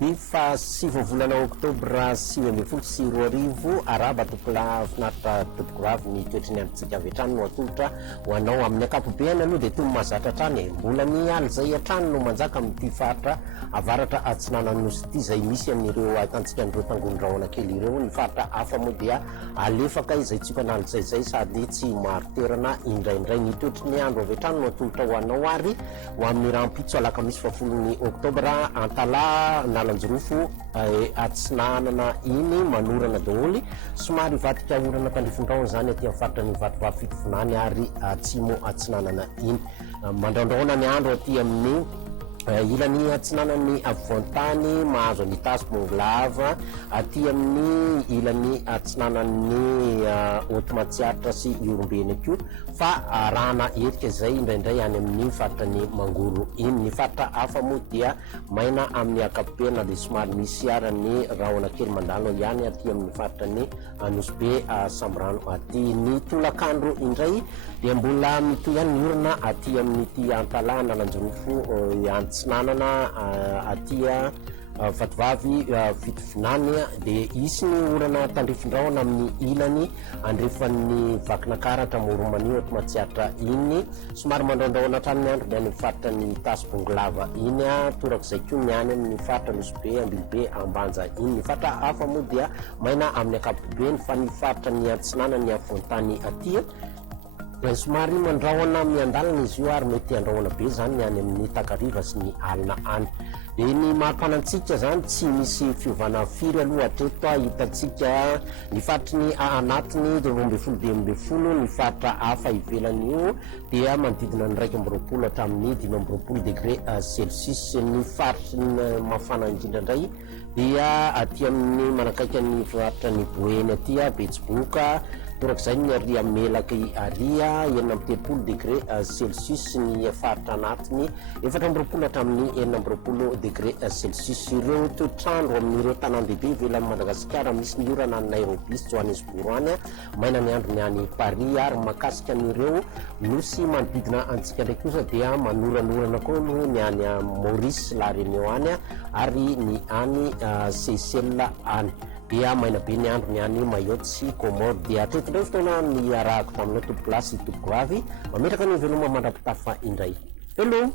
Alarobia fa 7 volana oktobra 2024 araba topola finaritra topokoravy ny toetry ny androntsika avy hatrany no atolotra ho anao amin'ny akapobeany aloha dia toy mahazatra hatrany mbola ny aly zay hatrany no manjaka amin'ity faritra avaratra atsinana nosy ity zay misy amin'ireo ahitantsika an'ireo tangonin-drahona kely ireo. Ny faritra hafa moa dia alefaka izay tsika naly zay sady tsy maro toerana indraindray. Ny toetry ny andro avy hatrany no atolotra ho anao ary ho amin'ny rahampitso alakamisy 10 oktobra antala nalanjorofo atsinanana iny manorana daholy somary vatika orana tandrifondraona zany aty amin'ny faritra ny vatovavy fitovinany ary atsimo atsinanana iny mandraondraona ny andro aty amin'ny ilany atsinanany avoantany mahazo ny tasy bonglava aty amin'ny ilany atsinanany otomatsiaritra sy iorombeny koa fa rahana erika zay indraindray any amin'ny faritra ny mangoro iny. Ny faritra hafa moa dia maina amin'ny akapobena dia somary misy arany rahona kely mandalo ihany aty amin'ny faritra ny nosbe sambrano aty. Ny tolakandro indray dia mbola mitoy ihany ny orana aty amin'ity antala nalanjorofo antsinanana atya vatovavy fitovinany dia isy ny orana tandrifondraona amin'ny ilany andrefan'ny vakinakaratra moromanio otomatsiaritra iny somary mandraondraona hatrany andro dia ny faritra ny tasy bonglava iny torak'izay koa niany amin'ny faritra nosbe ambilibe ambanja iny. Ny faritra hafa moa dia maina amin'ny akapobeny fa ny faritra ny antsinana ny avoantany atya somary mandrahona miandalana izy io ary mety andrahona be zany any amin'ny takariva sy ny alina any. Dia ny mahampanantsika zany tsy misy fiovana firy aloha hatreto hitatsika ny faritry ny anatiny 2020 ny faritra hafa ivelany io dia manodidina ny 120 hatramin'ny 520 degré celsius. Ny faritry ny mafana indrindrandray dia aty amin'ny manakaiky ny faritra ny boeny aty betsiboka torak'izay ny aria melaky aria 930 degré celsius ny faritra anatiny 420 hatramin'ny 920 degré celsius. Ireo toetrandro amin'ireo tanan-dehibe ivelan'ny Madagasikara misy ny orana ny Nairobi sy Johannesburg any maina ny andro ny any Paris ary makasika an'ireo nosy manodidina antsika ndraiky kosa dia manoranorana koa no ny any Maurice la Réunion any ary ny any Seychelles any dia maina be ny andro ny any Mayotte sy Comore. Dia atretin'ireo fotoana ny arahako taminao tompolasy tompokoravy mametraka ny veloma mandrapitafa indray. Hello.